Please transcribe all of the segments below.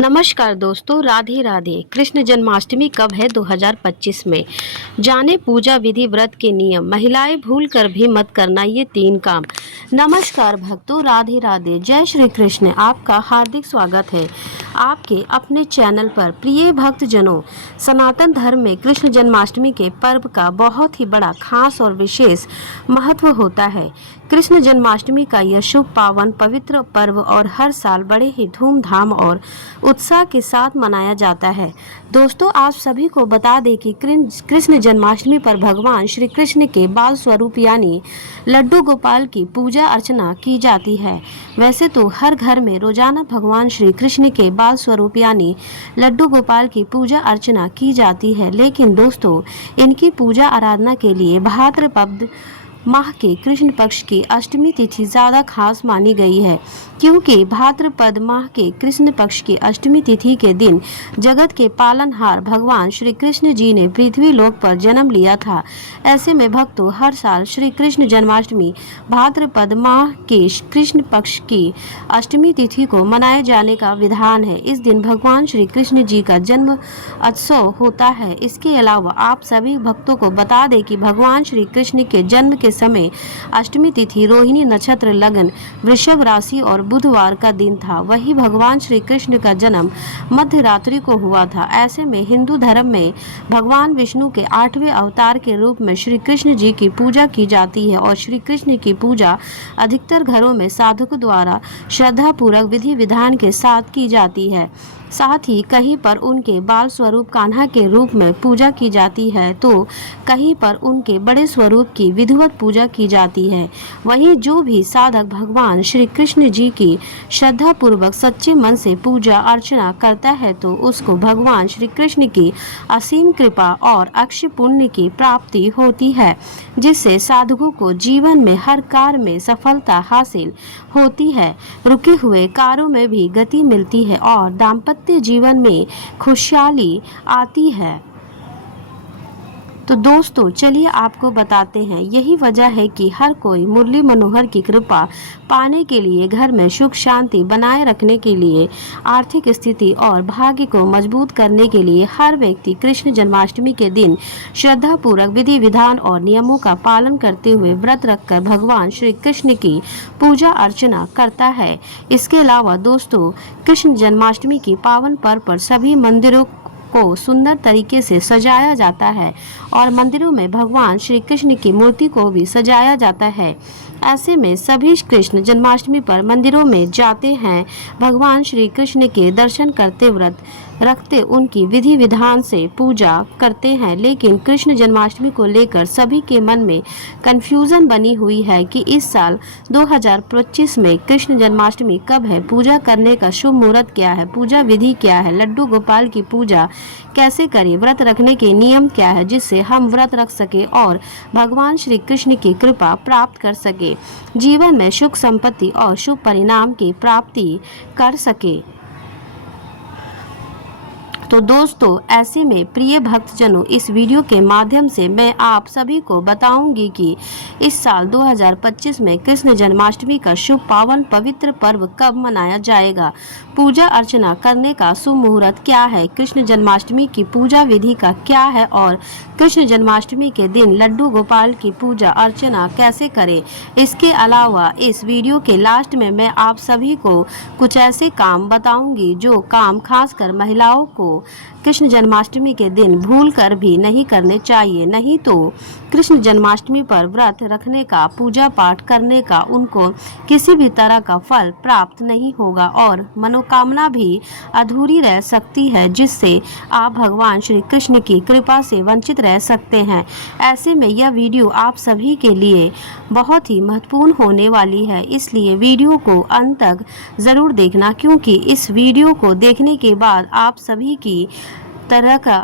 नमस्कार दोस्तों, राधे राधे। कृष्ण जन्माष्टमी कब है 2025 में? जाने पूजा विधि, व्रत के नियम। महिलाएं भूल कर भी मत करना ये 3 काम। नमस्कार भक्तों, राधे राधे। जय श्री कृष्ण। आपका हार्दिक स्वागत है आपके अपने चैनल पर। प्रिय भक्तजनों, सनातन धर्म में कृष्ण जन्माष्टमी के पर्व का बहुत ही बड़ा, खास और विशेष महत्व होता है। कृष्ण जन्माष्टमी का यह शुभ, पावन, पवित्र पर्व और हर साल बड़े ही धूमधाम और उत्साह के साथ मनाया जाता है। दोस्तों, आप सभी को बता दें कि कृष्ण जन्माष्टमी पर भगवान श्री कृष्ण के बाल स्वरूप यानी लड्डू गोपाल की पूजा अर्चना की जाती है। वैसे तो हर घर में रोजाना भगवान श्री कृष्ण के बाल स्वरूप यानी लड्डू गोपाल की पूजा अर्चना की जाती है, लेकिन दोस्तों, इनकी पूजा आराधना के लिए भाद्रपद माह के कृष्ण पक्ष की अष्टमी तिथि ज्यादा खास मानी गई है, क्योंकि भाद्रपद माह के कृष्ण पक्ष की अष्टमी तिथि के दिन जगत के पालनहार भगवान श्री कृष्ण जी ने पृथ्वी लोक पर जन्म लिया था। ऐसे में भक्तों, हर साल श्री कृष्ण जन्माष्टमी भाद्रपद माह के कृष्ण पक्ष की अष्टमी तिथि को मनाए जाने का विधान है। इस दिन भगवान श्री कृष्ण जी का जन्म उत्सव होता है। इसके अलावा आप सभी भक्तों को बता दें कि भगवान श्री कृष्ण के जन्म के समय अष्टमी तिथि रोहिणी नक्षत्र, लगन वृषभ राशि और बुधवार का दिन था। वही भगवान श्री कृष्ण का जन्म मध्य रात्रि को हुआ था। ऐसे में हिंदू धर्म में भगवान विष्णु के 8वें अवतार के रूप में श्री कृष्ण जी की पूजा की जाती है और श्री कृष्ण की पूजा अधिकतर घरों में साधकों द्वारा श्रद्धा पूर्वक विधि विधान के साथ की जाती है। साथ ही कहीं पर उनके बाल स्वरूप कान्हा के रूप में पूजा की जाती है, तो कहीं पर उनके बड़े स्वरूप की विधिवत पूजा की जाती है। वहीं जो भी साधक भगवान श्री कृष्ण जी की श्रद्धा पूर्वक सच्चे मन से पूजा अर्चना करता है, तो उसको भगवान श्री कृष्ण की असीम कृपा और अक्षय पुण्य की प्राप्ति होती है, जिससे साधकों को जीवन में हर कार्य में सफलता हासिल होती है, रुके हुए कार्यों में भी गति मिलती है और दाम्पत्य जीवन में खुशहाली आती है। तो दोस्तों, चलिए आपको बताते हैं, यही वजह है कि हर कोई मुरली मनोहर की कृपा पाने के लिए, घर में सुख शांति बनाए रखने के लिए, आर्थिक स्थिति और भाग्य को मजबूत करने के लिए हर व्यक्ति कृष्ण जन्माष्टमी के दिन श्रद्धा पूर्वक विधि विधान और नियमों का पालन करते हुए व्रत रखकर भगवान श्री कृष्ण की पूजा अर्चना करता है। इसके अलावा दोस्तों, कृष्ण जन्माष्टमी की पावन पर्व पर सभी मंदिरों को सुंदर तरीके से सजाया जाता है और मंदिरों में भगवान श्री कृष्ण की मूर्ति को भी सजाया जाता है। ऐसे में सभी कृष्ण जन्माष्टमी पर मंदिरों में जाते हैं, भगवान श्री कृष्ण के दर्शन करते, व्रत रखते, उनकी विधि विधान से पूजा करते हैं। लेकिन कृष्ण जन्माष्टमी को लेकर सभी के मन में कंफ्यूजन बनी हुई है कि इस साल 2025 में कृष्ण जन्माष्टमी कब है, पूजा करने का शुभ मुहूर्त क्या है, पूजा विधि क्या है, लड्डू गोपाल की पूजा कैसे करें, व्रत रखने के नियम क्या है जिससे हम व्रत रख सके और भगवान श्री कृष्ण की कृपा प्राप्त कर सके, जीवन में सुख संपत्ति और शुभ परिणाम की प्राप्ति कर सके। तो दोस्तों, ऐसे में प्रिय भक्तजनों, इस वीडियो के माध्यम से मैं आप सभी को बताऊंगी कि इस साल 2025 में कृष्ण जन्माष्टमी का शुभ, पावन, पवित्र पर्व कब मनाया जाएगा, पूजा अर्चना करने का शुभ मुहूर्त क्या है, कृष्ण जन्माष्टमी की पूजा विधि का क्या है और कृष्ण जन्माष्टमी के दिन लड्डू गोपाल की पूजा अर्चना कैसे करें। इसके अलावा इस वीडियो के लास्ट में मैं आप सभी को कुछ ऐसे काम बताऊंगी जो काम खासकर महिलाओं को कृष्ण जन्माष्टमी के दिन भूल कर भी नहीं करने चाहिए, नहीं तो कृष्ण जन्माष्टमी पर व्रत रखने का, पूजा पाठ करने का उनको किसी भी तरह का फल प्राप्त नहीं होगा और मनोकामना भी अधूरी रह सकती है, जिससे आप भगवान श्री कृष्ण की कृपा से वंचित रह सकते हैं। ऐसे में यह वीडियो आप सभी के लिए बहुत ही महत्वपूर्ण होने वाली है, इसलिए वीडियो को अंत तक जरूर देखना, क्योंकि इस वीडियो को देखने के बाद आप सभी की तरह का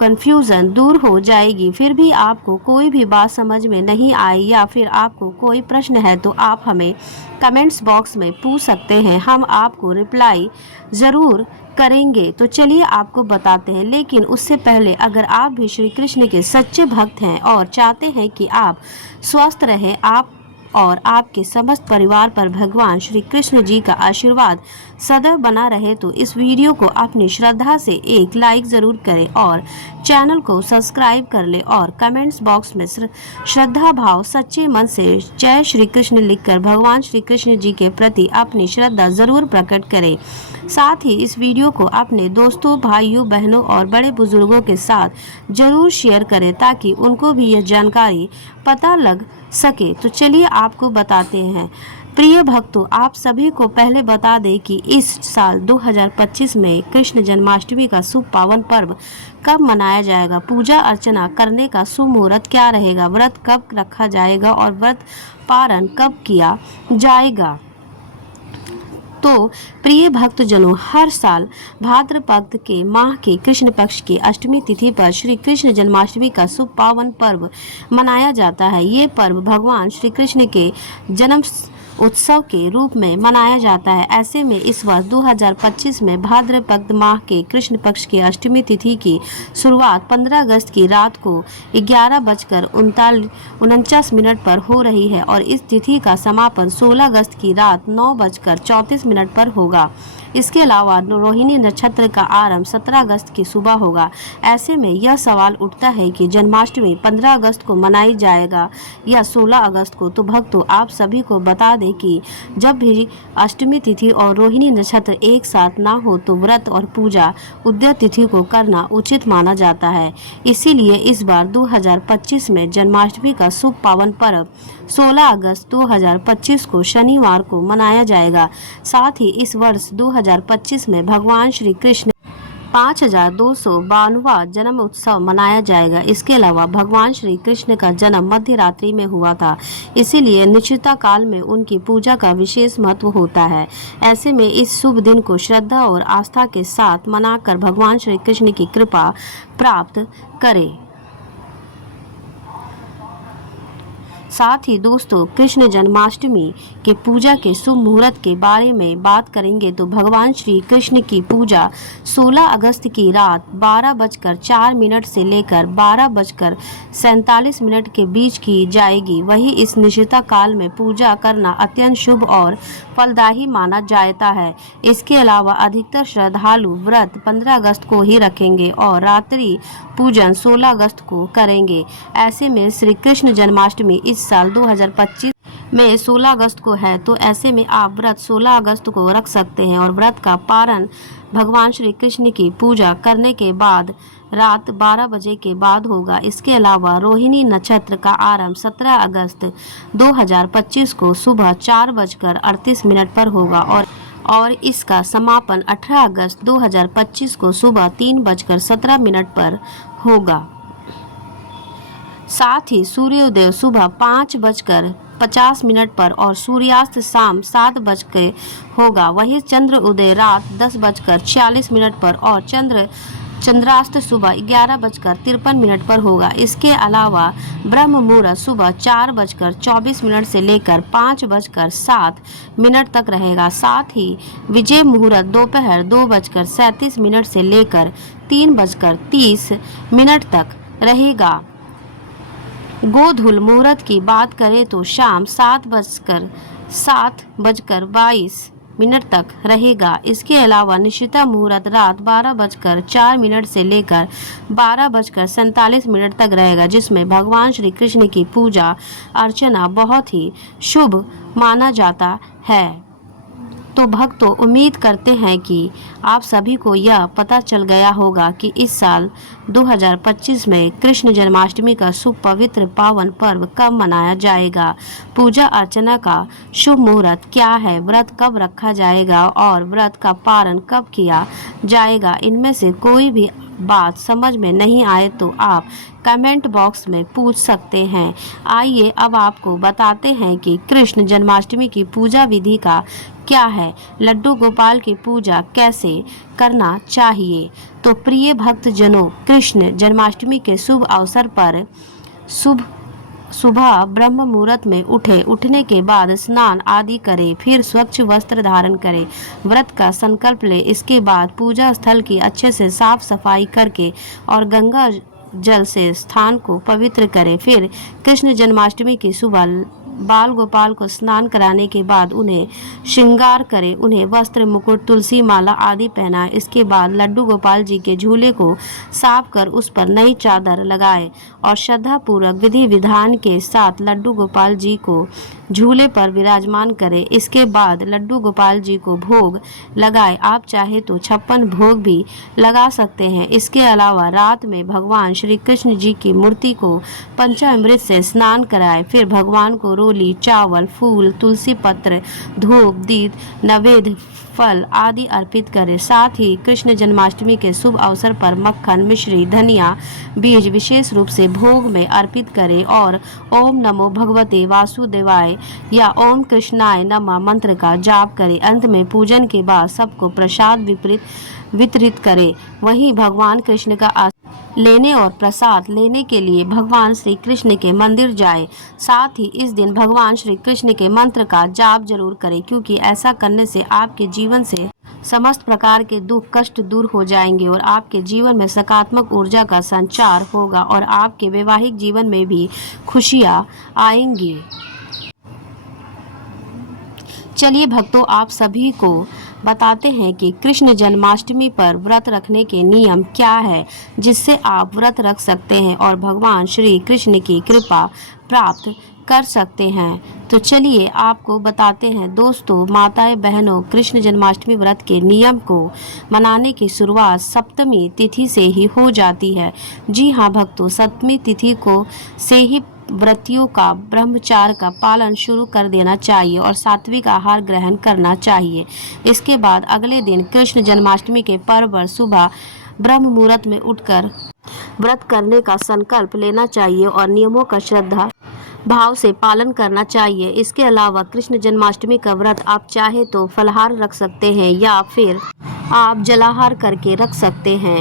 कंफ्यूजन दूर हो जाएगी। फिर भी आपको कोई भी बात समझ में नहीं आई या फिर आपको कोई प्रश्न है तो आप हमें कमेंट्स बॉक्स में पूछ सकते हैं, हम आपको रिप्लाई ज़रूर करेंगे। तो चलिए आपको बताते हैं, लेकिन उससे पहले अगर आप भी श्री कृष्ण के सच्चे भक्त हैं और चाहते हैं कि आप स्वस्थ रहें, आप और आपके समस्त परिवार पर भगवान श्री कृष्ण जी का आशीर्वाद सदैव बना रहे तो इस वीडियो को अपनी श्रद्धा से एक लाइक जरूर करें और चैनल को सब्सक्राइब कर ले और कमेंट्स बॉक्स में श्रद्धा भाव सच्चे मन से जय श्री कृष्ण लिखकर भगवान श्री कृष्ण जी के प्रति अपनी श्रद्धा जरूर प्रकट करें। साथ ही इस वीडियो को अपने दोस्तों, भाइयों, बहनों और बड़े बुजुर्गों के साथ जरूर शेयर करें ताकि उनको भी यह जानकारी पता लग सके। तो चलिए आपको बताते हैं। प्रिय भक्तों, आप सभी को पहले बता दें कि इस साल 2025 में कृष्ण जन्माष्टमी का शुभ पावन पर्व कब मनाया जाएगा, पूजा अर्चना करने का शुभ मुहूर्त क्या रहेगा, व्रत कब रखा जाएगा और व्रत पारण कब किया जाएगा। तो प्रिय भक्तजनों, हर साल भाद्रपद के माह के कृष्ण पक्ष की अष्टमी तिथि पर श्री कृष्ण जन्माष्टमी का शुभ पावन पर्व मनाया जाता है। ये पर्व भगवान श्री कृष्ण के जन्म उत्सव के रूप में मनाया जाता है। ऐसे में इस वर्ष 2025 में भाद्रपद माह के कृष्ण पक्ष की अष्टमी तिथि की शुरुआत 15 अगस्त की रात को 11:49 पर हो रही है और इस तिथि का समापन 16 अगस्त की रात 9:34 पर होगा। इसके अलावा रोहिणी नक्षत्र का आरंभ 17 अगस्त की सुबह होगा। ऐसे में यह सवाल उठता है कि जन्माष्टमी 15 अगस्त को मनाई जाएगा या 16 अगस्त को। तो भक्तों, आप सभी को बता दें कि जब भी अष्टमी तिथि और रोहिणी नक्षत्र एक साथ ना हो तो व्रत और पूजा उदय तिथि को करना उचित माना जाता है। इसीलिए इस बार 2025 में जन्माष्टमी का शुभ पावन पर्व 16 अगस्त 2025 को शनिवार को मनाया जाएगा। साथ ही इस वर्ष 2025 में भगवान श्री कृष्ण 5292वां जन्म उत्सव मनाया जाएगा। इसके अलावा भगवान श्री कृष्ण का जन्म मध्य रात्रि में हुआ था, इसीलिए निश्चिता काल में उनकी पूजा का विशेष महत्व होता है। ऐसे में इस शुभ दिन को श्रद्धा और आस्था के साथ मनाकर भगवान श्री कृष्ण की कृपा प्राप्त करें। साथ ही दोस्तों, कृष्ण जन्माष्टमी के पूजा के शुभ मुहूर्त के बारे में बात करेंगे तो भगवान श्री कृष्ण की पूजा 16 अगस्त की रात 12:04 से लेकर 12:47 के बीच की जाएगी। वही इस निश्चिता काल में पूजा करना अत्यंत शुभ और फलदायी माना जाता है। इसके अलावा अधिकतर श्रद्धालु व्रत 15 अगस्त को ही रखेंगे और रात्रि पूजन 16 अगस्त को करेंगे। ऐसे में श्री कृष्ण जन्माष्टमी इस साल 2025 में 16 अगस्त को है, तो ऐसे में आप व्रत 16 अगस्त को रख सकते हैं और व्रत का पारण भगवान श्री कृष्ण की पूजा करने के बाद रात 12 बजे के बाद होगा। इसके अलावा रोहिणी नक्षत्र का आरंभ 17 अगस्त 2025 को सुबह 4:38 पर होगा और इसका समापन 18 अगस्त 2025 को सुबह 3:17 पर होगा। साथ ही सूर्योदय सुबह 5:50 पर और सूर्यास्त शाम 7 बजे होगा। वहीं चंद्र उदय रात 10:46 पर और चंद्रास्त सुबह 11:53 पर होगा। इसके अलावा ब्रह्म मुहूर्त सुबह 4:24 से लेकर 5:07 तक रहेगा। साथ ही विजय मुहूर्त दोपहर 2:37 से लेकर 3:30 तक रहेगा। गोधूल मुहूर्त की बात करें तो शाम 7:22 तक रहेगा। इसके अलावा निशिता मुहूर्त रात 12:04 से लेकर 12:47 तक रहेगा, जिसमें भगवान श्री कृष्ण की पूजा अर्चना बहुत ही शुभ माना जाता है। तो भक्तों, उम्मीद करते हैं कि आप सभी को यह पता चल गया होगा कि इस साल 2025 में कृष्ण जन्माष्टमी का शुभ पवित्र पावन पर्व कब मनाया जाएगा, पूजा अर्चना का शुभ मुहूर्त क्या है, व्रत कब रखा जाएगा और व्रत का पारण कब किया जाएगा। इनमें से कोई भी बात समझ में नहीं आए तो आप कमेंट बॉक्स में पूछ सकते हैं। आइए अब आपको बताते हैं कि कृष्ण जन्माष्टमी की पूजा विधि का क्या है, लड्डू गोपाल की पूजा कैसे करना चाहिए। तो प्रिय भक्तजनों, कृष्ण जन्माष्टमी के शुभ अवसर पर सुबह ब्रह्म मुहूर्त में उठने के बाद स्नान आदि करें, फिर स्वच्छ वस्त्र धारण करें, व्रत का संकल्प लें। इसके बाद पूजा स्थल की अच्छे से साफ सफाई करके और गंगा जल से स्थान को पवित्र करें। फिर कृष्ण जन्माष्टमी की सुबह बाल गोपाल को स्नान कराने के बाद उन्हें श्रृंगार करे, उन्हें वस्त्र, मुकुट, तुलसी माला आदि पहनाए। इसके बाद लड्डू गोपाल जी के झूले को साफ कर उस पर नई चादर लगाए और श्रद्धा पूर्वक विधि विधान के साथ लड्डू गोपाल जी को झूले पर विराजमान करे। इसके बाद लड्डू गोपाल जी को भोग लगाए। आप चाहे तो 56 भोग भी लगा सकते हैं। इसके अलावा रात में भगवान श्री कृष्ण जी की मूर्ति को पंचामृत से स्नान कराए। फिर भगवान को रोली, चावल, फूल, तुलसी पत्र, धूप, दीप, नैवेद्य, फल आदि अर्पित करें। साथ ही कृष्ण जन्माष्टमी के शुभ अवसर पर मक्खन, मिश्री, धनिया, बीज विशेष रूप से भोग में अर्पित करें और ओम नमो भगवते वासुदेवाय या ओम कृष्णाय नमः मंत्र का जाप करें। अंत में पूजन के बाद सबको प्रसाद वितरित करें। वहीं भगवान कृष्ण का लेने और प्रसाद लेने के लिए भगवान श्री कृष्ण के मंदिर जाएं। साथ ही इस दिन भगवान श्री कृष्ण के मंत्र का जाप जरूर करें, क्योंकि ऐसा करने से आपके जीवन से समस्त प्रकार के दुख कष्ट दूर हो जाएंगे और आपके जीवन में सकारात्मक ऊर्जा का संचार होगा और आपके वैवाहिक जीवन में भी खुशियां आएंगी। चलिए भक्तों, आप सभी को बताते हैं कि कृष्ण जन्माष्टमी पर व्रत रखने के नियम क्या है, जिससे आप व्रत रख सकते हैं और भगवान श्री कृष्ण की कृपा प्राप्त कर सकते हैं। तो चलिए आपको बताते हैं दोस्तों, माताएं बहनों, कृष्ण जन्माष्टमी व्रत के नियम को मनाने की शुरुआत सप्तमी तिथि से ही हो जाती है। जी हाँ भक्तों, सप्तमी तिथि को से ही व्रतियों का ब्रह्मचार्य का पालन शुरू कर देना चाहिए और सात्विक आहार ग्रहण करना चाहिए। इसके बाद अगले दिन कृष्ण जन्माष्टमी के पर्व पर सुबह ब्रह्म मुहूर्त में उठकर व्रत करने का संकल्प लेना चाहिए और नियमों का श्रद्धा भाव से पालन करना चाहिए। इसके अलावा कृष्ण जन्माष्टमी का व्रत आप चाहे तो फलाहार रख सकते हैं या फिर आप जलाहार करके रख सकते हैं,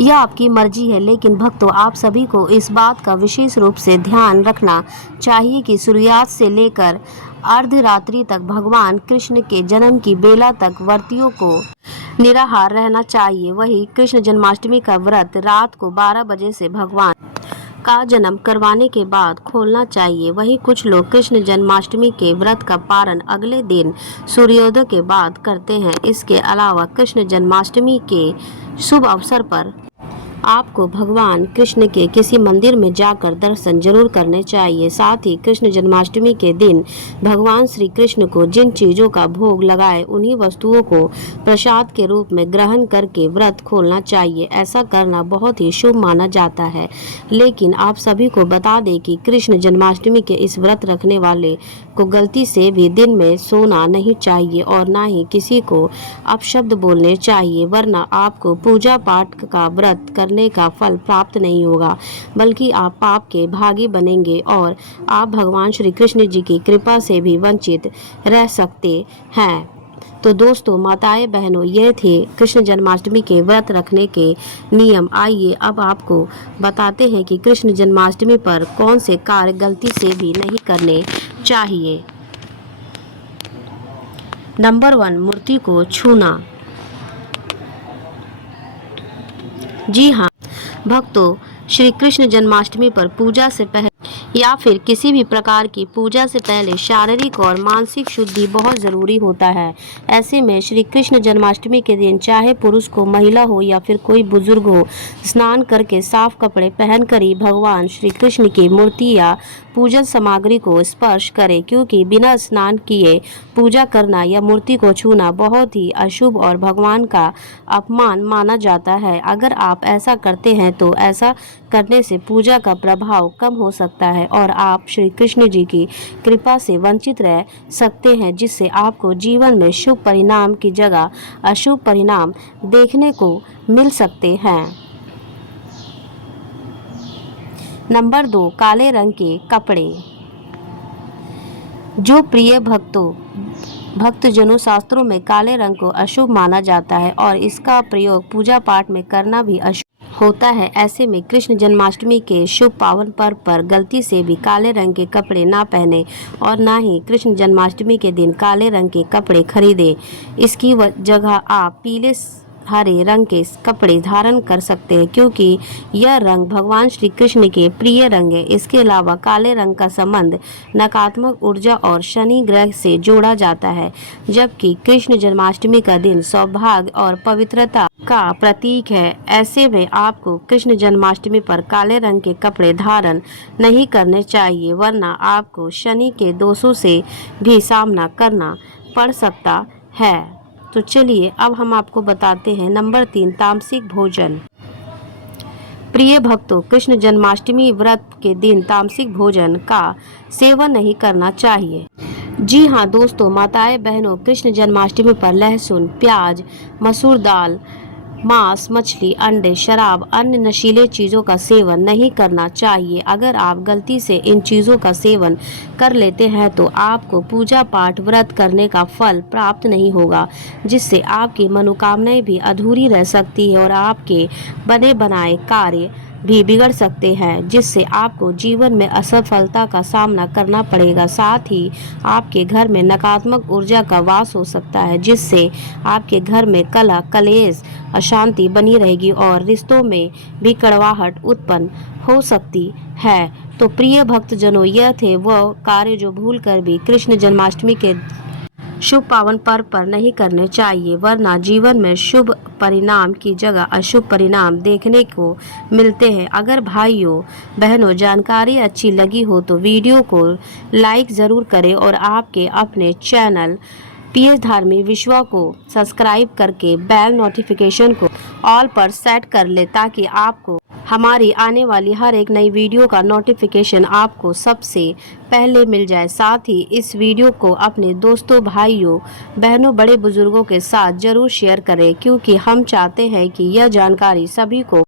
यह आपकी मर्जी है। लेकिन भक्तों, आप सभी को इस बात का विशेष रूप से ध्यान रखना चाहिए कि सूर्यास्त से लेकर अर्धरात्रि तक भगवान कृष्ण के जन्म की बेला तक व्रतियों को निराहार रहना चाहिए। वही कृष्ण जन्माष्टमी का व्रत रात को 12 बजे से भगवान का जन्म करवाने के बाद खोलना चाहिए। वहीं कुछ लोग कृष्ण जन्माष्टमी के व्रत का पारण अगले दिन सूर्योदय के बाद करते हैं। इसके अलावा कृष्ण जन्माष्टमी के शुभ अवसर पर आपको भगवान कृष्ण के किसी मंदिर में जाकर दर्शन जरूर करने चाहिए। साथ ही कृष्ण जन्माष्टमी के दिन भगवान श्री कृष्ण को जिन चीज़ों का भोग लगाए उन्हीं वस्तुओं को प्रसाद के रूप में ग्रहण करके व्रत खोलना चाहिए। ऐसा करना बहुत ही शुभ माना जाता है। लेकिन आप सभी को बता दें कि कृष्ण जन्माष्टमी के इस व्रत रखने वाले को गलती से भी दिन में सोना नहीं चाहिए और ना ही किसी को अपशब्द बोलने चाहिए, वरना आपको पूजा पाठ का व्रत करने का फल प्राप्त नहीं होगा, बल्कि आप पाप के भागी बनेंगे और आप भगवान श्री कृष्ण जी की कृपा से भी वंचित रह सकते हैं। तो दोस्तों, माताएं बहनों, ये थे कृष्ण जन्माष्टमी के व्रत रखने के नियम। आइए अब आपको बताते हैं कि कृष्ण जन्माष्टमी पर कौन से कार्य गलती से भी नहीं करने चाहिए। नंबर 1, मूर्ति को छूना। जी हाँ भक्तों, श्री कृष्ण जन्माष्टमी पर पूजा से पहले या फिर किसी भी प्रकार की पूजा से पहले शारीरिक और मानसिक शुद्धि बहुत ज़रूरी होता है। ऐसे में श्री कृष्ण जन्माष्टमी के दिन चाहे पुरुष को, महिला हो या फिर कोई बुजुर्ग हो, स्नान करके साफ कपड़े पहनकर ही भगवान श्री कृष्ण की मूर्ति या पूजन सामग्री को स्पर्श करें, क्योंकि बिना स्नान किए पूजा करना या मूर्ति को छूना बहुत ही अशुभ और भगवान का अपमान माना जाता है। अगर आप ऐसा करते हैं तो ऐसा करने से पूजा का प्रभाव कम हो सकता है और आप श्री कृष्ण जी की कृपा से वंचित रह सकते हैं, जिससे आपको जीवन में शुभ परिणाम की जगह अशुभ परिणाम देखने को मिल सकते हैं। नंबर 2, काले रंग के कपड़े। जो प्रिय भक्तजनों, शास्त्रों में काले रंग को अशुभ माना जाता है और इसका प्रयोग पूजा पाठ में करना भी अशुभ होता है। ऐसे में कृष्ण जन्माष्टमी के शुभ पावन पर्व पर गलती से भी काले रंग के कपड़े ना पहने और ना ही कृष्ण जन्माष्टमी के दिन काले रंग के कपड़े खरीदें। इसकी जगह आप पीले, हरे रंग के कपड़े धारण कर सकते हैं, क्योंकि यह रंग भगवान श्री कृष्ण के प्रिय रंग है। इसके अलावा काले रंग का संबंध नकारात्मक ऊर्जा और शनि ग्रह से जोड़ा जाता है, जबकि कृष्ण जन्माष्टमी का दिन सौभाग्य और पवित्रता का प्रतीक है। ऐसे में आपको कृष्ण जन्माष्टमी पर काले रंग के कपड़े धारण नहीं करने चाहिए, वरना आपको शनि के दोषों से भी सामना करना पड़ सकता है। तो चलिए अब हम आपको बताते हैं नंबर 3, तामसिक भोजन। प्रिय भक्तों, कृष्ण जन्माष्टमी व्रत के दिन तामसिक भोजन का सेवन नहीं करना चाहिए। जी हाँ दोस्तों, माताएं बहनों, कृष्ण जन्माष्टमी पर लहसुन, प्याज, मसूर दाल, मांस, मछली, अंडे, शराब, अन्य नशीले चीज़ों का सेवन नहीं करना चाहिए। अगर आप गलती से इन चीज़ों का सेवन कर लेते हैं तो आपको पूजा पाठ व्रत करने का फल प्राप्त नहीं होगा, जिससे आपकी मनोकामनाएं भी अधूरी रह सकती है और आपके बने बनाए कार्य भी बिगड़ सकते हैं, जिससे आपको जीवन में असफलता का सामना करना पड़ेगा। साथ ही आपके घर में नकारात्मक ऊर्जा का वास हो सकता है, जिससे आपके घर में कलह, कलेश, अशांति बनी रहेगी और रिश्तों में भी कड़वाहट उत्पन्न हो सकती है। तो प्रिय भक्तजनों, यह थे वह कार्य जो भूलकर भी कृष्ण जन्माष्टमी के शुभ पावन पर्व पर नहीं करने चाहिए, वरना जीवन में शुभ परिणाम की जगह अशुभ परिणाम देखने को मिलते हैं। अगर भाइयों बहनों जानकारी अच्छी लगी हो तो वीडियो को लाइक ज़रूर करें और आपके अपने चैनल पीएस धार्मिक विश्व को सब्सक्राइब करके बेल नोटिफिकेशन को ऑल पर सेट कर ले, ताकि आपको हमारी आने वाली हर एक नई वीडियो का नोटिफिकेशन आपको सबसे पहले मिल जाए। साथ ही इस वीडियो को अपने दोस्तों, भाइयों बहनों, बड़े बुजुर्गों के साथ जरूर शेयर करें, क्योंकि हम चाहते हैं कि यह जानकारी सभी को